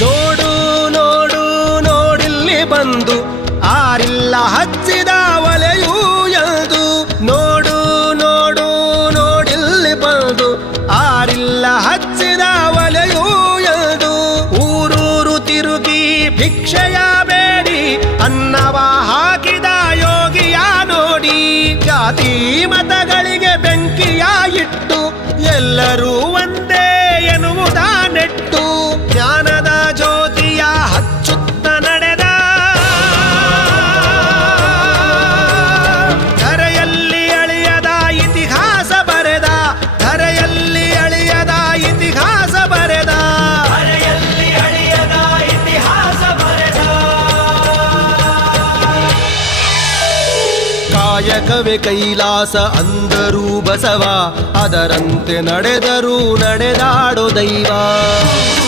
ನೋಡು ನೋಡು ನೋಡಿಲ್ಲಿ ಬಂದು ಆರಿಲ್ಲ ಹಚ್ಚಿದ ಒಲೆಯೂ ಎಂದು ನೋಡು ನೋಡು ನೋಡಿಲ್ಲಿ ಬಂದು ಆರಿಲ್ಲ ಹಚ್ಚಿದ ಒಲೆಯೂ ಎಂದು ಊರೂರು ತಿರುಗಿ ಭಿಕ್ಷೆಯ ಬೇಡಿ ಅನ್ನವ ಹಾಕಿದ ಯೋಗಿಯ ನೋಡಿ ಜಾತಿ ಮತಗಳಿಗೆ ಬೆಂಕಿಯ ಇಟ್ಟು ಎಲ್ಲರೂ ಒಂದೇ ಎನ್ನುವುದ ನೆಟ್ಟು ಜ್ಞಾನದ ಜ್ಯೋತಿಯ ಹಚ್ಚುತ್ತ ನಡೆದ ಧರೆಯಲ್ಲಿ ಅಳಿಯದ ಇತಿಹಾಸ ಬರೆದ ಧರೆಯಲ್ಲಿ ಅಳಿಯದ ಇತಿಹಾಸ ಬರೆದ ಧರೆಯಲ್ಲಿ ಅಳಿಯದ ಇತಿಹಾಸ ಬರೆದ ಕಾಯಕವೇ ಕೈಲಾಸ ಅಂದರೂ ಬಸವ ಅದರಂತೆ ನಡೆದರೂ ನಡೆದಾಡೋ ದೈವ